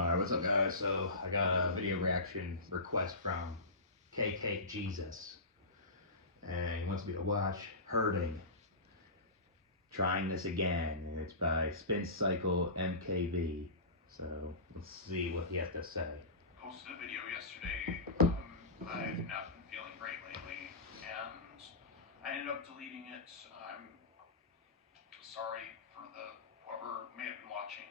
Alright, what's up guys? So I got a video reaction request from KK Jesus, and he wants me to watch Hurting, Trying This Again, and it's by Spin Cycle MKV. So let's see what he has to say. Posted a video yesterday. I've not been feeling great lately, and I ended up deleting it. I'm sorry for whoever may have been watching.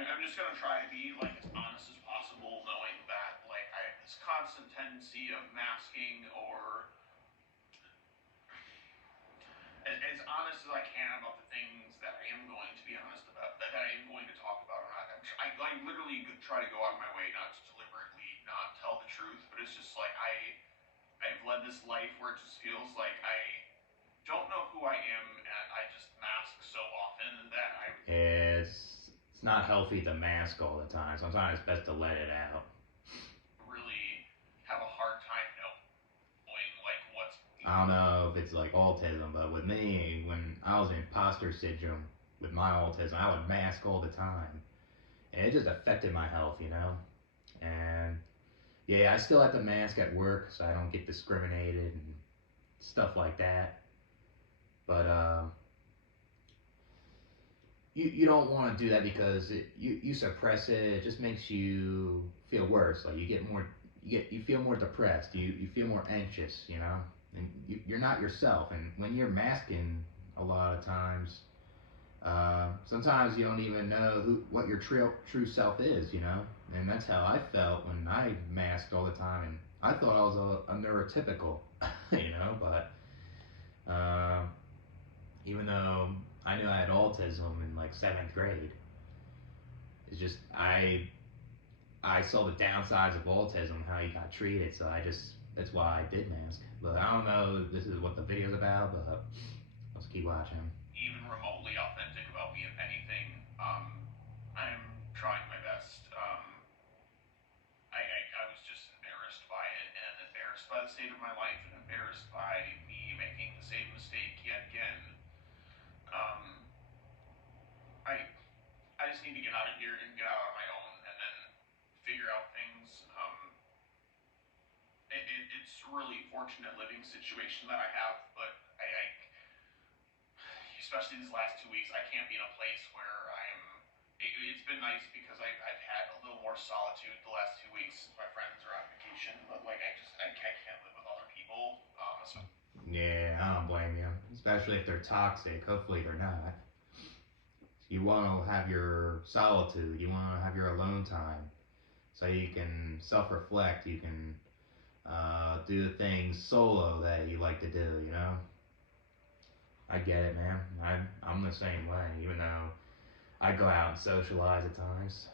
I'm just gonna try to be like as honest as possible, knowing that like I have this constant tendency of masking or as honest as I can about the things that I am going to be honest about, that I am going to talk about. I literally try to go out of my way not to deliberately not tell the truth, but it's just like I've led this life where it just feels like I don't know who I am, and I just mask so often that I It's not healthy to mask all the time. Sometimes it's best to let it out. really have a hard time knowing like what's. I don't know if it's like autism, but with me, when I was in imposter syndrome with my autism, I would mask all the time. And it just affected my health, you know? And yeah, I still have to mask at work so I don't get discriminated and stuff like that. But you don't want to do that because you suppress it. It just makes you feel worse. Like you feel more depressed. You feel more anxious, you know? And you're not yourself. And when you're masking a lot of times, sometimes you don't even know what your true self is, you know? And that's how I felt when I masked all the time. And I thought I was a neurotypical, you know? But even though I knew I had autism in like 7th grade, it's just I saw the downsides of autism, how you got treated. So that's why I did mask. But I don't know if this is what the video's about, but let's keep watching. Even remotely authentic about me, if anything. I'm trying my best. I was just embarrassed by it, and embarrassed by the state of my life, and embarrassed by me making the same mistake yet again. Um, I I just need to get out of here and get out on my own, and then figure out things. It's a really fortunate living situation that I have, but especially these last 2 weeks, I can't be in a place where it's been nice because I've had a little more solitude the last 2 weeks. My friends are on vacation, but like I can't live with other people. Yeah, I don't blame you, especially if they're toxic. Hopefully they're not. You want to have your solitude. You want to have your alone time, so you can self-reflect. You can do the things solo that you like to do. You know. I get it, man. I'm the same way. Even though I go out and socialize at times.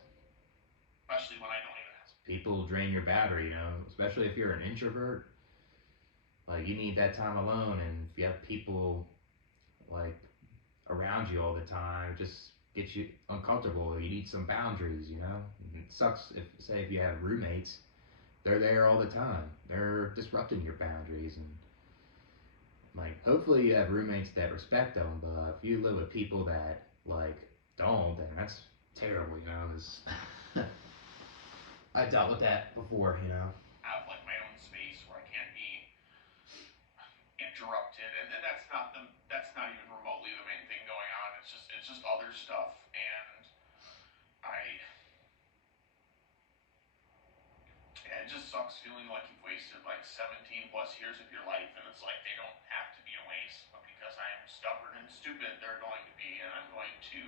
Especially when I don't even have people drain your battery. You know, especially if you're an introvert. Like you need that time alone, and if you have people like around you all the time, it just gets you uncomfortable. You need some boundaries, you know. It sucks if you have roommates, they're there all the time. They're disrupting your boundaries, and like hopefully you have roommates that respect them. But if you live with people that like don't, then that's terrible, you know. This I dealt with that before, you know. have like my own space where I can't be interrupted, and that's not even remotely the main thing going on. It's just other stuff, and I yeah, it just sucks feeling like you've wasted like 17 plus years of your life, and it's like they don't have to be a waste, but because I'm stubborn and stupid, they're going to be, and I'm going to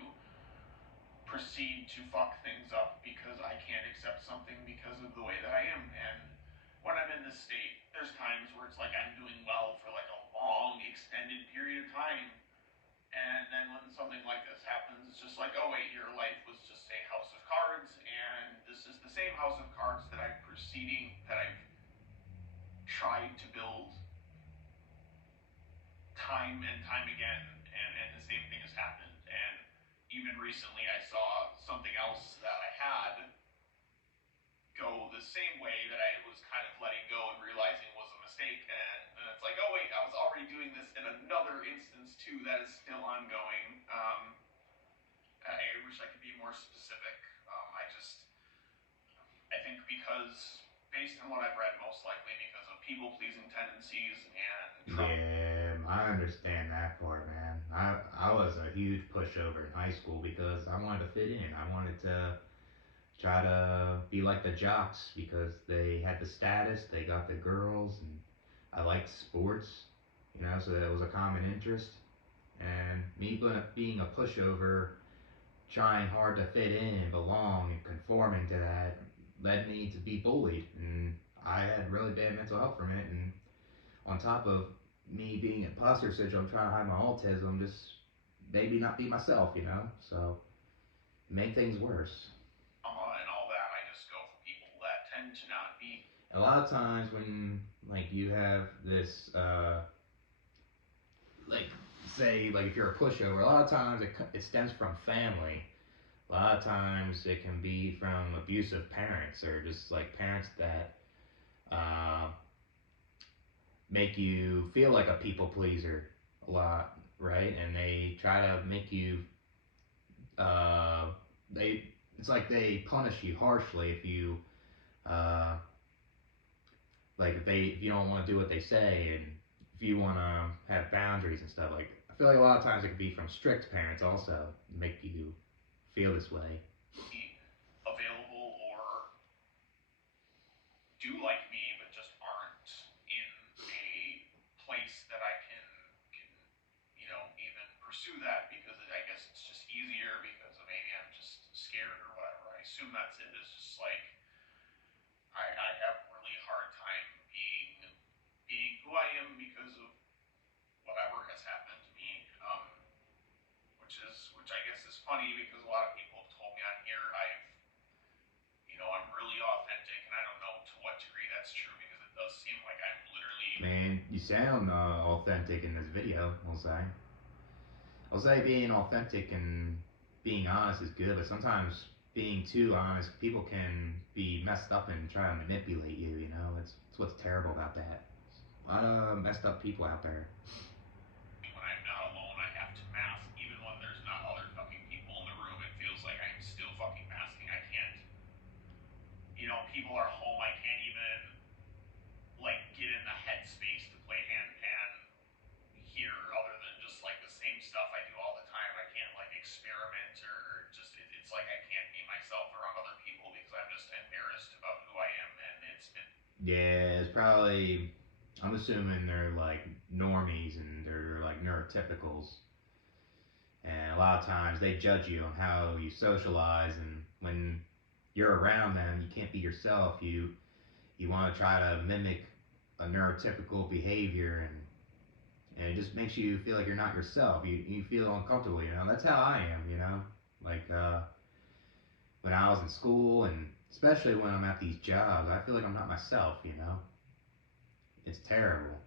proceed to fuck things up because I can't accept something because of the way that I am. And when I'm in this state, there's times where it's like I'm doing well for like a long, extended period of time. And then when something like this happens, it's just like, oh wait, your life was just a house of cards, and this is the same house of cards that I've tried to build time and time again, and the same thing has happened. And even recently, I saw something else that I had go the same way that I was kind of letting go and realizing was a mistake. And it's like, oh wait, I was already doing this in another instance too that is still ongoing. I wish I could be more more specific. I think because based on what I've read, most likely because of people pleasing tendencies and trying. Yeah, I understand that part, man. I was a huge pushover in high school because I wanted to fit in. I wanted to try to be like the jocks because they had the status, they got the girls, and I liked sports, so that was a common interest. And me being a pushover, trying hard to fit in and belong and conforming to that led me to be bullied. And I had really bad mental health from it. And on top of me being imposter syndrome, trying to hide my autism, just maybe not be myself. So make things worse. And all that. I just go for people that tend to not be. A lot of times when like you have this like say like if you're a pushover, a lot of times it stems from family. A lot of times it can be from abusive parents or just like parents that uh, make you feel like a people pleaser a lot, right? And they try to make you uh, they it's like they punish you harshly if you uh, like if you don't want to do what they say and if you want to have boundaries and stuff. Like I feel like a lot of times it could be from strict parents also make you feel this way. Available or do like me, but just aren't in a place that I can even pursue that because I guess it's just easier because maybe I'm just scared or whatever. I assume that's it. It's just like I have a really hard time being who I am because of whatever has happened to me. Which I guess is funny because a lot of people have told me on here I'm really authentic, and I don't know to what degree that's true because it does seem like I'm literally. Man, you sound authentic in this video. I'll say being authentic and being honest is good, but sometimes being too honest, people can be messed up and try to manipulate you. It's what's terrible about that. A lot of messed up people out there. When I'm not alone, I have to mask. Even when there's not other fucking people in the room, it feels like I'm still fucking masking. I can't. People are home. I can't even like get in the headspace to play handpan here, other than just like the same stuff I do all the time. I can't like experiment or just. It's like I can't be myself around other people because I'm just embarrassed about who I am, and it's been. Yeah, it's probably. I'm assuming they're like normies and they're like neurotypicals. And a lot of times they judge you on how you socialize, and when you're around them, you can't be yourself. You want to try to mimic a neurotypical behavior, and it just makes you feel like you're not yourself. You feel uncomfortable. That's how I am. Like when I was in school, and especially when I'm at these jobs, I feel like I'm not myself. It's terrible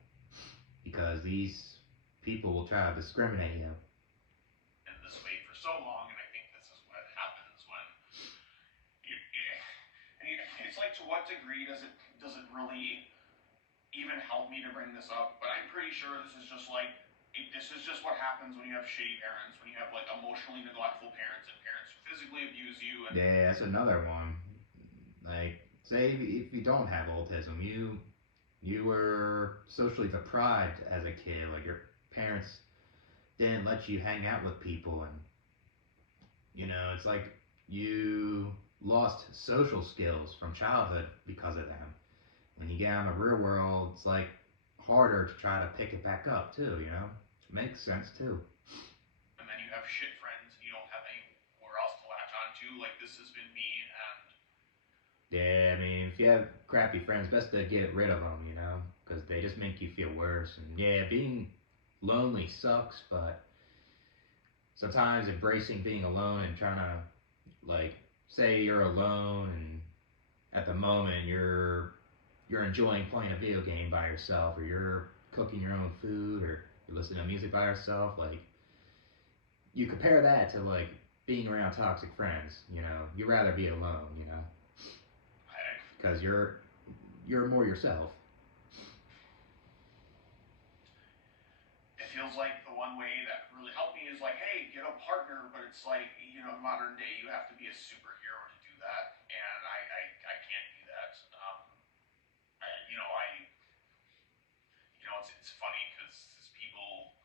because these people will try to discriminate you. In this way for so long, and I think this is what happens when it's like to what degree does it really even help me to bring this up? But I'm pretty sure this is just like this is just what happens when you have shitty parents, when you have like emotionally neglectful parents and parents who physically abuse you. And Yeah, that's another one. Like, say if you don't have autism, you were socially deprived as a kid. Like your parents didn't let you hang out with people, and it's like you lost social skills from childhood because of them. When you get out in the real world, it's like harder to try to pick it back up too. Makes sense too. and then you have shit friends, and you don't have anywhere else to latch onto. Like this has been me, and Yeah, I mean, if you have crappy friends, best to get rid of them, because they just make you feel worse. And yeah, being lonely sucks, but sometimes embracing being alone and trying to, like, say you're alone and at the moment you're enjoying playing a video game by yourself, or you're cooking your own food, or you're listening to music by yourself. Like, you compare that to like being around toxic friends. You'd rather be alone, because you're more yourself. feels like the one way that really helped me is like, hey, get a partner, but it's like, modern day, you have to be a superhero to do that, and I can't do that. I, you know, I, it's funny because people,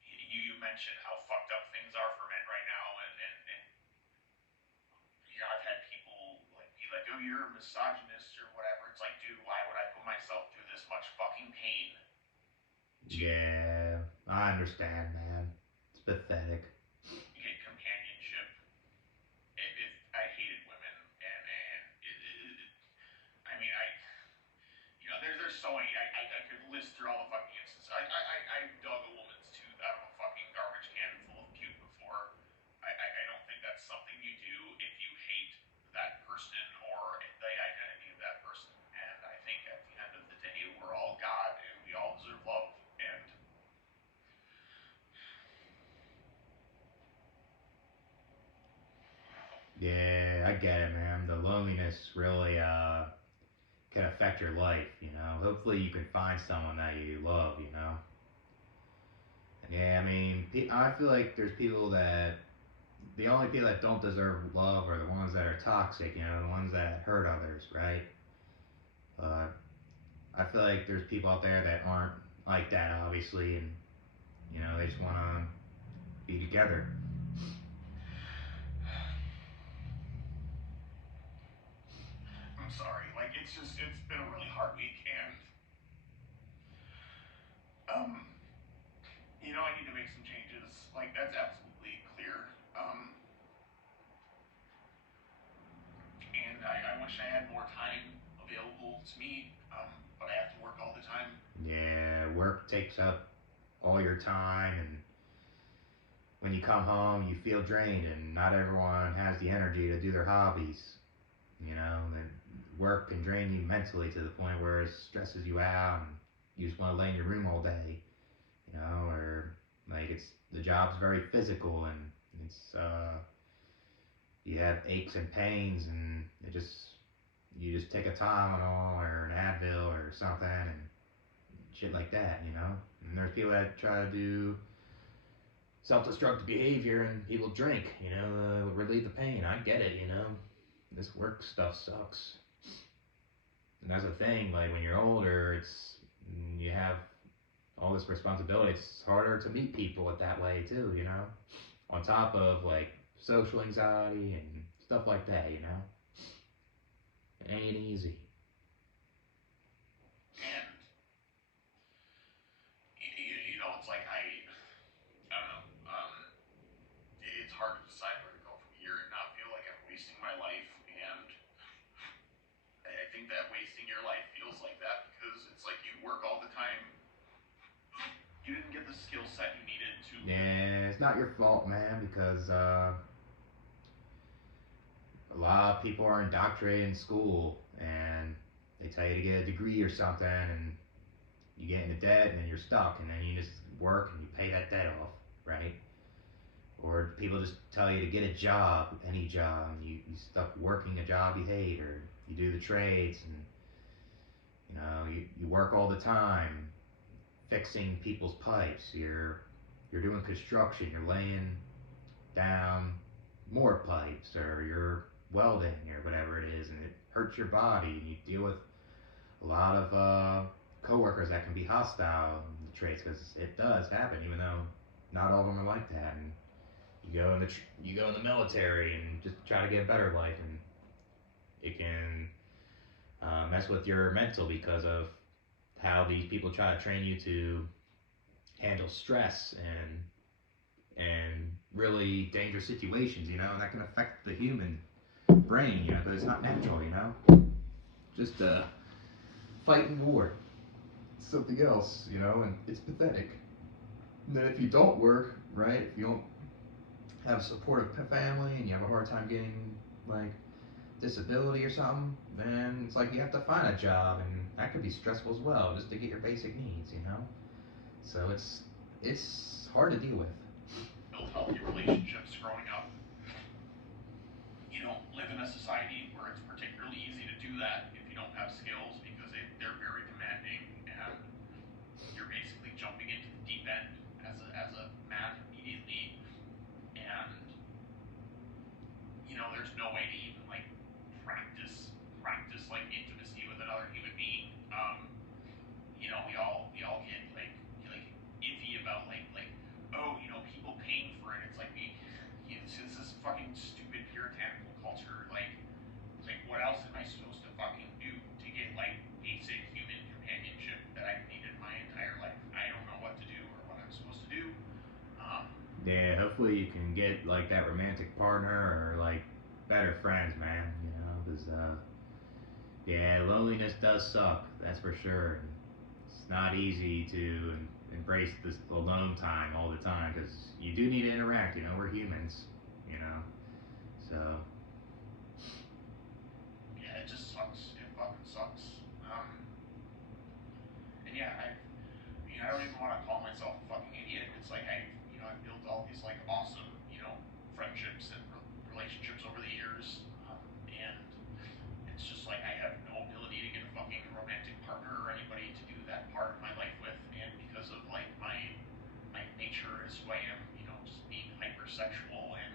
you mentioned how fucked up things are for men right now, and I've had people like be like, oh, you're a misogynist or whatever. It's like, dude, why would I put myself through this much fucking pain to Yeah, I understand, man. It's pathetic. get companionship? If I hated women, and I mean, there's so many. I could list through all the fucking instances. I've dug a woman's tooth out of a fucking garbage can full of puke before. I don't think that's something you do if you hate that person or the identity of that person. And I think at the end of the day, we're all God and we all deserve love. And Yeah, I get it, man. The loneliness really can affect your life, you know. Hopefully you can find someone that you love, you know. And yeah, I mean, I feel like there's people that the only people that don't deserve love are the ones that are toxic, you know, the ones that hurt others, right? But I feel like there's people out there that aren't like that, obviously, and you know, they just want to be together. I'm sorry, like it's been a really hard week, and um, I need to make some changes. Like that's absolutely clear. And I wish I had more time available to me, but I have to work all the time. Yeah, work takes up all your time, and when you come home, you feel drained, and not everyone has the energy to do their hobbies. You know, and work can drain you mentally to the point where it stresses you out, and you just want to lay in your room all day. You know, or like the job's very physical, and it's you have aches and pains, and you just take a Tylenol or an Advil or something, and shit like that. You know, and there's people that try to do self-destructive behavior, and people drink, you know, relieve the pain. I get it, you know. This work stuff sucks. And that's the thing, like when you're older, you have all this responsibility. It's harder to meet people that way too, you know. On top of like social anxiety and stuff like that, you know. It ain't easy. And it's like I don't know. It's hard to decide where to go from here and not feel like I'm wasting my life. And I think that wasting your life feels like that because it's like you work all the time. You didn't get the skill set you needed to. Yeah, it's not your fault, man, because a lot of people are indoctrinated in school, and they tell you to get a degree or something, and you get into debt, and then you're stuck, and then you just work and you pay that debt off, right? Or people just tell you to get a job, any job, and you stuck working a job you hate, or you do the trades, and you work all the time fixing people's pipes. You're doing construction. You're laying down more pipes, or you're welding, or whatever it is, and it hurts your body. And you deal with a lot of coworkers that can be hostile in the trades, because it does happen, even though not all of them are like that. And you go in the military and just try to get a better life, and it can mess with your mental because of how these people try to train you to handle stress and really dangerous situations, you know, and that can affect the human brain, you know, because it's not natural, you know, just fighting war. It's something else, you know, and it's pathetic. And then if you don't work, right, if you don't have a supportive family and you have a hard time getting like disability or something, then it's like you have to find a job, and that could be stressful as well, just to get your basic needs, you know. So it's hard to deal with. Build healthy relationships growing up. You don't live in a society where it's particularly easy to do that if you don't have skills because they're very demanding and you're basically jumping into the deep deep end as a man immediately, and there's no way to even like practice like intimacy with another human being. We all get like iffy about like oh people paying for it. It's like it's this fucking stupid puritanical culture. Like what else am I supposed to fucking do to get like basic human companionship that I've needed my entire life? I don't know what to do or what I'm supposed to do. Um, Yeah, hopefully you can get like that romantic partner or like better friends, man. You know, because yeah, loneliness does suck. That's for sure. And it's not easy to embrace this alone time all the time because you do need to interact. You know, we're humans. You know, so yeah, it just sucks. It fucking sucks. And yeah, I don't even want to call myself a fucking idiot. It's like I've built all these like awesome, friendships and relationships over the years, and it's just like I have no ability to get a fucking romantic partner or anybody to do that part of my life with, and because of like my nature as who I am, just being hypersexual and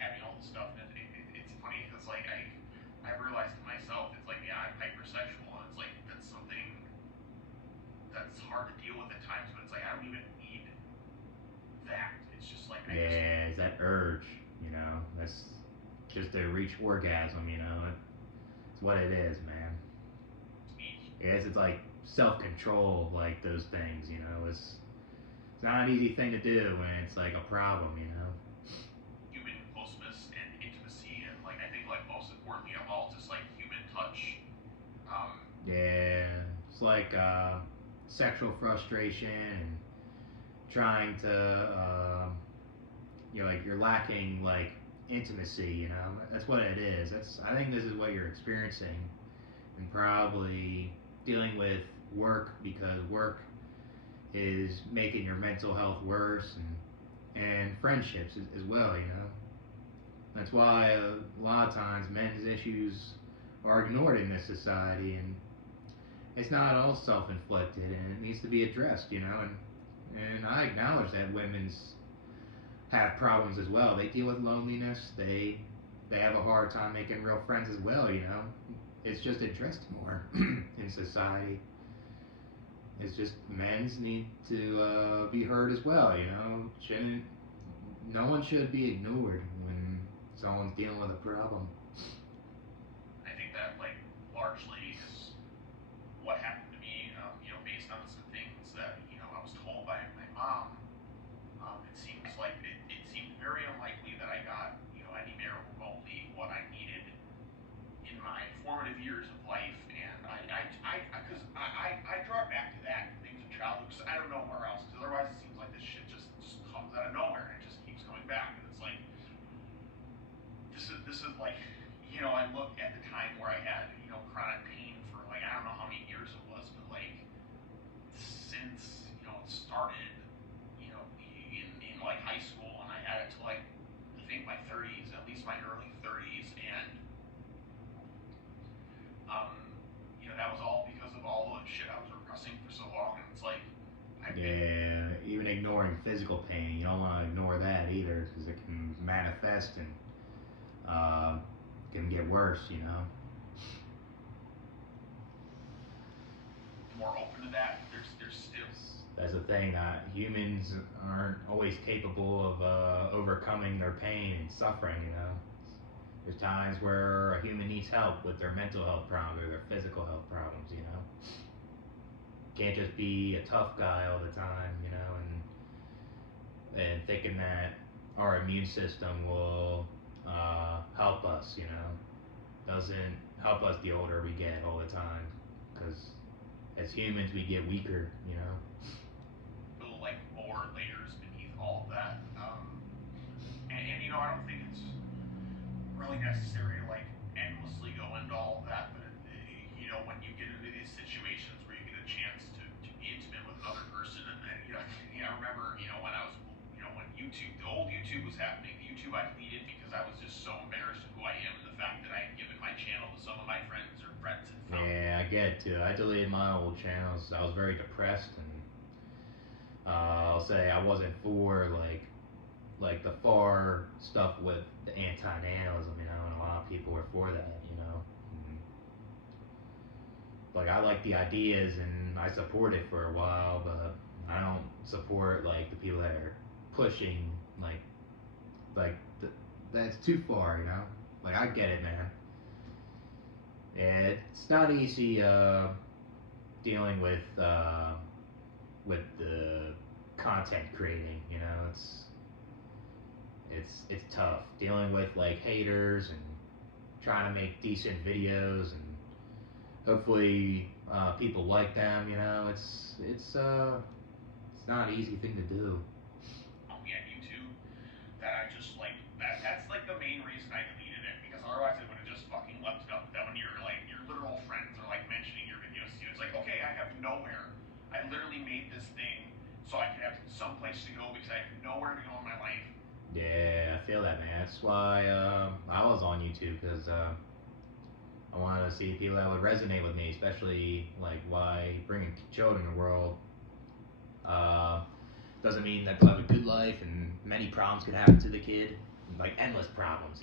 having all this stuff, and it's funny because like I realized to myself, it's like yeah, I'm hypersexual, and it's like that's something that's hard to deal with at times, but it's like I don't even need that. It's just like I just yeah, it's that urge. You know, that's just to reach orgasm. You know, it's what it is, man. need Yes, it's like self control, like those things. You know, it's not an easy thing to do when it's like a problem. You know. human closeness and intimacy, and like I think like most importantly of all, just like human touch. Um, Yeah, it's like sexual frustration and trying to, like you're lacking like intimacy. You know, that's what it is. That's I think this is what you're experiencing, and probably dealing with work because work is making your mental health worse and friendships as well. You know, that's why a lot of times men's issues are ignored in this society and it's not all self-inflicted and it needs to be addressed, you know. And I acknowledge that women's have problems as well. They deal with loneliness. They have a hard time making real friends as well, you know. It's just addressed more in society. It's just men's need to be heard as well, you know. Shouldn't no one should be ignored when someone's dealing with a problem. I think that like largely is what happened to me. Based on some things that I was told by my mom. It seems like it seemed very unlikely that I got anywhere remotely what I needed in my formative years of life, and I draw it back to that things in childhood because I don't know where else. Because otherwise, it seems like this shit just comes out of nowhere and it just keeps coming back, and it's like this is like I look at the time where I had chronic pain for like I don't know how many years it was, but like since it started in like high school, and I had it to like I think my 30s, at least my early 30s, and um, that was all because of all the shit I was repressing for so long, and it's like I've been Yeah, even ignoring physical pain, you don't want to ignore that either because it can manifest and uh, can get worse, you know. more open to that. There's still That's the thing. Humans aren't always capable of overcoming their pain and suffering. You know, there's times where a human needs help with their mental health problems or their physical health problems. You know, can't just be a tough guy all the time. You know, and thinking that our immune system will help us. You know, doesn't help us the older we get all the time because as humans we get weaker. You know. little like more layers beneath all of that. And I don't think it's really necessary to like endlessly go into all of that, but when you get into these situations where you get a chance to be intimate with another person, and I remember when I was when the old YouTube was happening, the YouTube I deleted because I was just so embarrassed of who I am and the fact that I had given my channel to some of my friends or friends had found. Yeah, I get it too. I deleted my old channels. I was very depressed and I'll say I wasn't for like the far stuff with the anti-nanism, and a lot of people were for that, And, like I like the ideas and I support it for a while, but I don't support like the people that are pushing like that's too far. Like I get it, man. It's not easy dealing with the content creating. It's tough dealing with like haters and trying to make decent videos and hopefully people like them. It's not an easy thing to do. On YouTube that I just like that. That's like the main reason I deleted it because otherwise I would have just fucking left it up. Then when your literal friends are like mentioning your videos to you, it's like okay, I have nowhere. I literally made this thing so I could have some place to go because I have nowhere to go in my life. Yeah, I feel that, man. That's why I was on YouTube because I wanted to see people that would resonate with me, especially like why bringing children to the world uh, doesn't mean that they'll have a good life and many problems could happen to the kid, like endless problems.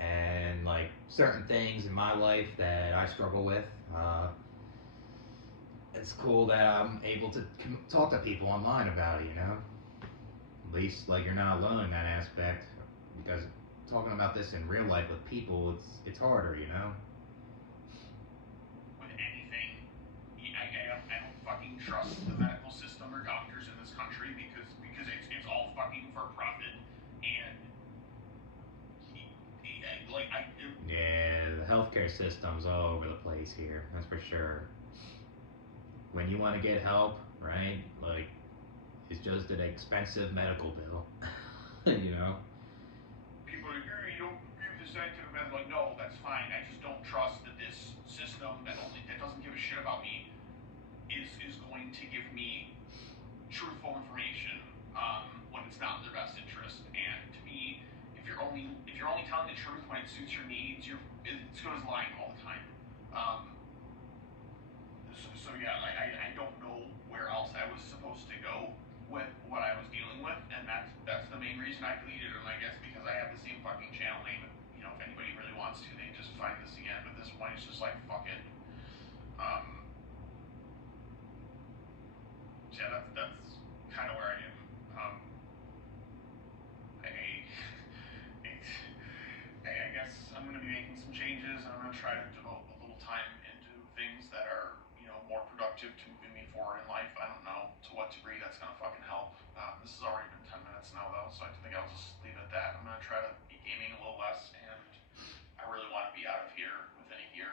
And like certain things in my life that I struggle with. It's cool that I'm able to talk to people online about it. At least like you're not alone in that aspect because talking about this in real life with people, it's harder. With anything, I don't fucking trust the medical system or doctors in this country because it's all fucking for profit and like I Yeah, the healthcare system's all over the place here. That's for sure. When you want to get help, right? Like it's just an expensive medical bill. you know. people are like, hey, you don't agree with the scientific method. Like, no, that's fine. I just don't trust that this system that doesn't give a shit about me is going to give me truthful information when it's not in their best interest. And to me, if you're only telling the truth when it suits your needs, it's good as lying all the time. Um, so yeah, I don't know where else I was supposed to go with what I was dealing with, and that's the main reason I deleted them. I guess because I have the same fucking channel name. If anybody really wants to, they can just find this again. But at this point, it's just like fuck it. Um, so yeah, that's kind of where I am. I, I guess I'm going to be making some changes, and I'm going to try to devote a little time into things that are, more productive to moving me forward in life. I don't know to what degree that's going to fucking help. This has already been 10 minutes now, though, so I think I'll just leave it at that. I'm going to try to be gaming a little less, and I really want to be out of here within a year.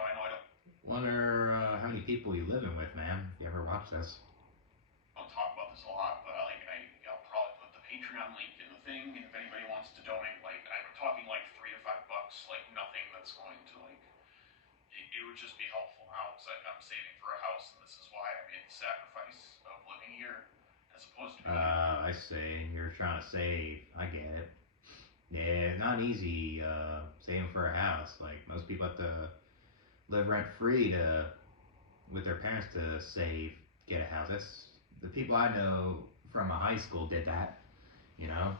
I know I Wonder how many people you living with, man. If you ever watch this. don't talk about this a lot, but I'll probably put the Patreon link in the thing, and if anybody wants to donate, like I'm talking like $3 to $5, like nothing that's going to like it would just be helpful now because I'm saving for a house, and this is why I made the sacrifice of living here as opposed to being. I see. You're trying to save. I get it. Yeah, it's not easy saving for a house. Like most people have to live rent free to with their parents to save, get a house. That's the people I know from a high school did that. You know,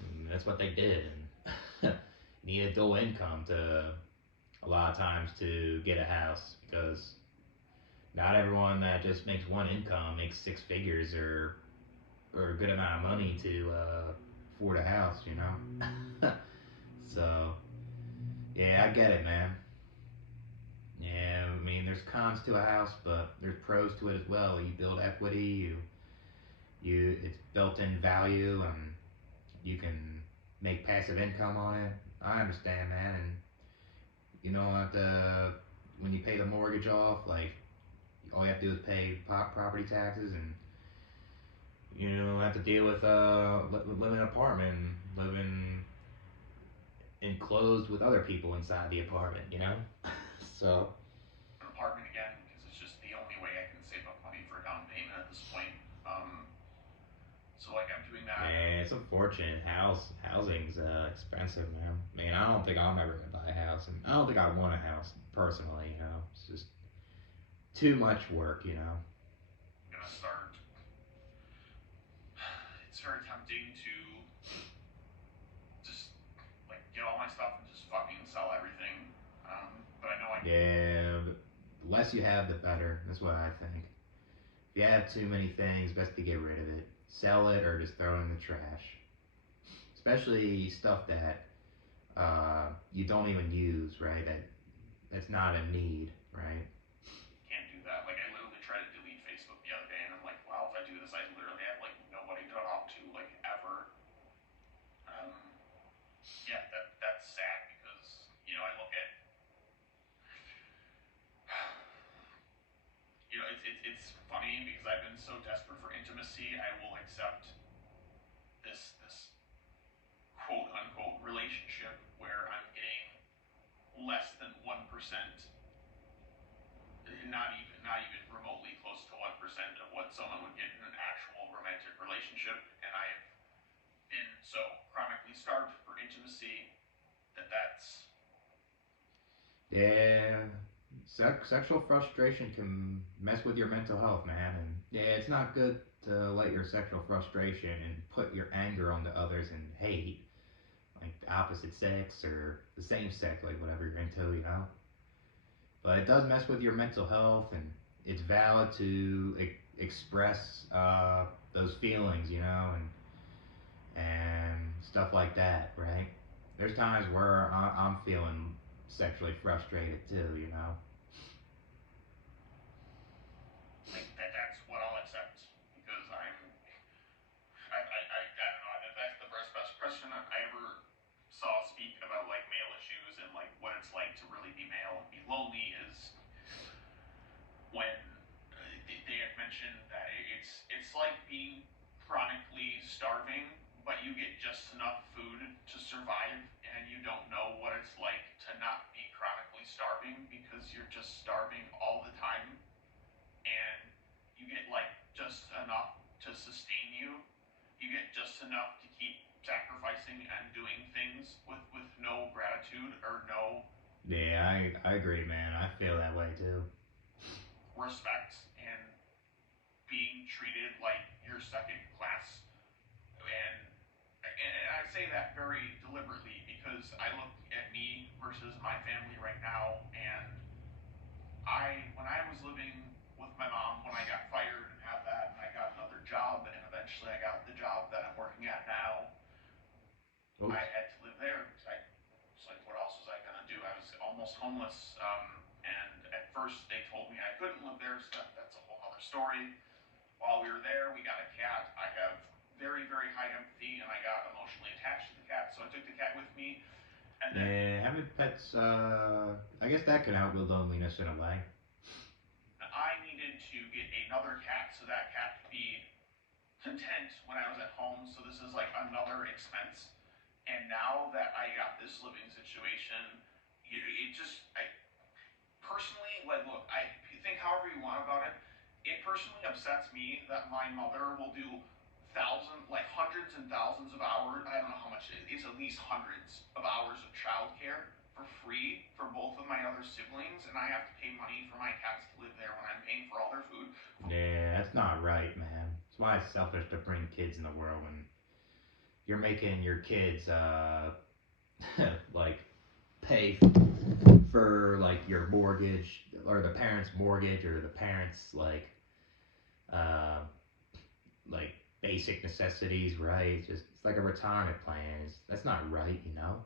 and that's what they did, and needed dual income to a lot of times to get a house because not everyone that just makes one income makes six figures or a good amount of money to afford a house. So yeah, I get it, man. Yeah, I mean, there's cons to a house, but there's pros to it as well. You build equity, it's built-in value, and you can make passive income on it. I understand, man, and you know what? When you pay the mortgage off, like all you have to do is pay property taxes, and you don't have to deal with living in an apartment, living enclosed with other people inside the apartment. So An apartment again because it's just the only way I can save up money for a down payment at this point. So like I'm doing that. man, it's unfortunate. Housing's expensive, man. I mean, I don't think I'm ever gonna buy a house, and I don't think I want a house personally. It's just too much work. gonna start. It's very tempting to just like get all my stuff and just fucking sell everything. But I know I Yeah, the less you have, the better. That's what I think. If you have too many things, best to get rid of it. Sell it or just throw it in the trash. Especially stuff that you don't even use, right? That's not a need, right? can't do that. Like I literally tried to delete Facebook the other day, and I'm like, wow, if I do this, I literally have like nobody to talk to like ever. Um, yeah, that's sad because I look at it's funny because I've been so desperate for intimacy, I will accept this quote unquote relationship where I'm getting less than 1%, not even remotely close to 1% of what someone would get in an actual romantic relationship, and I've been so chronically starved for intimacy that's Yeah, sexual frustration can mess with your mental health, man. And yeah, it's not good to let your sexual frustration and put your anger onto others and hate, like the opposite sex or the same sex, like whatever you're into, you know. But it does mess with your mental health, and it's valid to express those feelings, you know, and stuff like that, right? There's times where I'm feeling sexually frustrated too, you know. like that's what I'll accept because I don't know. That's the best person I ever saw speak about like male issues and like what it's like to really be male and be lonely is when they had mentioned that it's like being chronically starving, but you get just enough food to survive, and you don't know what it's like to not be chronically starving because you're just starving all the time, and you get like just enough to sustain you. You get just enough to keep sacrificing and doing things with no gratitude or no Yeah, I agree, man. I feel that way too. respect and being treated like you're second class. And I say that very deliberately because I look at me versus my family right now, and when I was living with my mom, when I got fired and had that, and I got another job, and eventually I got the job that I'm working at now, I Oops. had to live there because I was like, what else was I gonna do? I was almost homeless, and at first they told me I couldn't live there, so that's a whole other story. While we were there, we got a cat. I have very, very high empathy, and I got emotionally attached to the cat, so I took the cat with me. And then Yeah, having pets, I guess that can help with loneliness in a way. I needed to get another cat so that cat could be content when I was at home. So this is like another expense. And now that I got this living situation, I personally, like, look, I think however you want about it. It personally upsets me that my mother will do hundreds and thousands of hours. I don't know how much it is. It's at least hundreds of hours of childcare for free for both of my other siblings, and I have to pay money for my cats to live there when I'm paying for all their food. Yeah, that's not right, man. It's why it's selfish to bring kids in the world when you're making your kids like pay for like your mortgage or the parents' mortgage or the parents uh like basic necessities, right? It's like a retirement plan. That's not right, you know.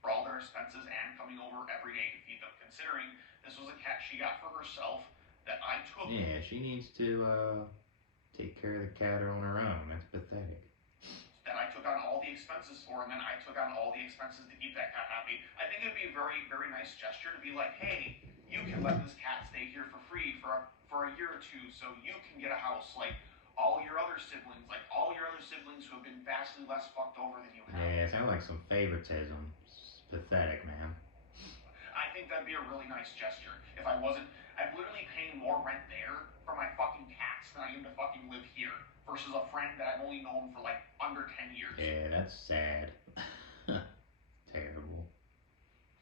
For all their expenses and coming over every day to feed them, considering this was a cat she got for herself that I took Yeah, she needs to take care of the cat on her own. That's pathetic. on all the expenses for, and then I took on all the expenses to keep that cat happy. I think it'd be a very, very nice gesture to be like, hey, you can let this cat stay here for free for a year or two, so you can get a house like all your other siblings who have been vastly less fucked over than you have. Yeah, it sounds like some favoritism. It's pathetic, man. I think that'd be a really nice gesture. If I wasn't, I'm literally paying more rent there for my fucking cats than I am to fucking live here versus a friend that I've only known for like under 10 years. Yeah, that's sad. Terrible.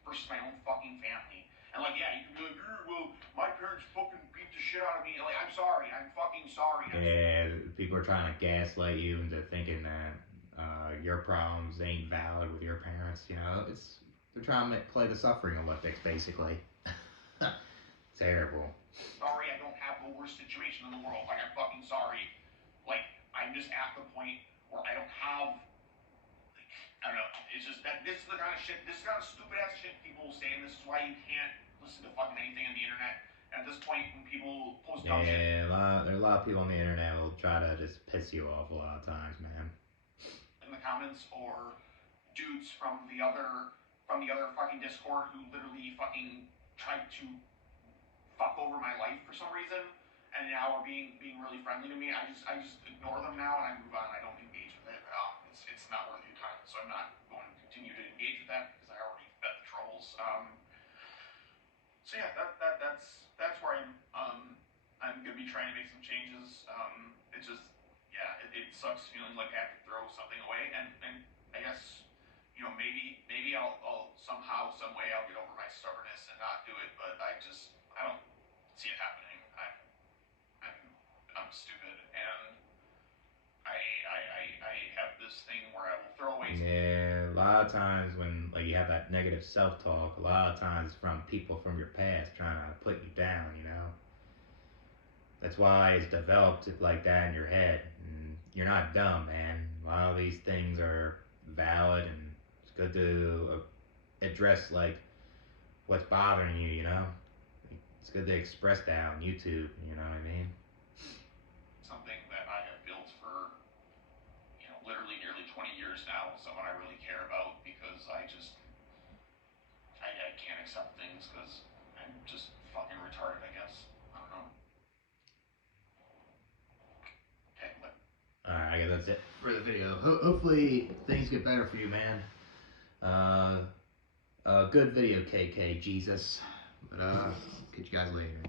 Versus my own fucking family. And like, yeah, you can be like, well, my parents fucking beat the shit out of me. Like, I'm sorry. I'm fucking sorry. Yeah, people are trying to gaslight you into thinking that your problems ain't valid with your parents. You know, they're trying to play the suffering Olympics, basically. Terrible. Sorry, I don't have the worst situation in the world. Like, I'm fucking sorry. Like, I'm just at the point where I don't have. Like, I don't know. It's just that this is the kind of shit. This is the kind of stupid ass shit people will say, and this is why you can't listen to fucking anything on the internet. And at this point, when people post dumb shit Yeah, there are a lot of people on the internet will try to just piss you off a lot of times, man. in the comments, or dudes from the other fucking Discord who literally fucking tried to fuck over my life for some reason, and now are being really friendly to me. I just ignore them now and I move on. I don't engage with it. It's not worth your time, so I'm not going to continue to engage with that because I already fed the trolls. So yeah, that's where I'm. I'm gonna be trying to make some changes. It's just yeah, it sucks feeling like I have to throw something away, and I guess maybe I'll somehow some way I'll get over my stubbornness and not do it, but I don't see it happening. I'm I'm stupid, and I have this thing where I will throw away. Yeah, a lot of times when like you have that negative self-talk, a lot of times it's from people from your past trying to put you down. You know, that's why it's developed like that in your head. And you're not dumb, man. A lot of these things are valid, and it's good to address like what's bothering you. You know, it's good to express that on YouTube. You know what I mean? Something that I have built for literally nearly 20 years now, someone I really care about, because I can't accept things because I'm just fucking retarded, I guess. I don't know. Okay, but Alright, I guess that's it for the video. Hopefully things get better for you, man. Good video, KK, Jesus. But, catch you guys later.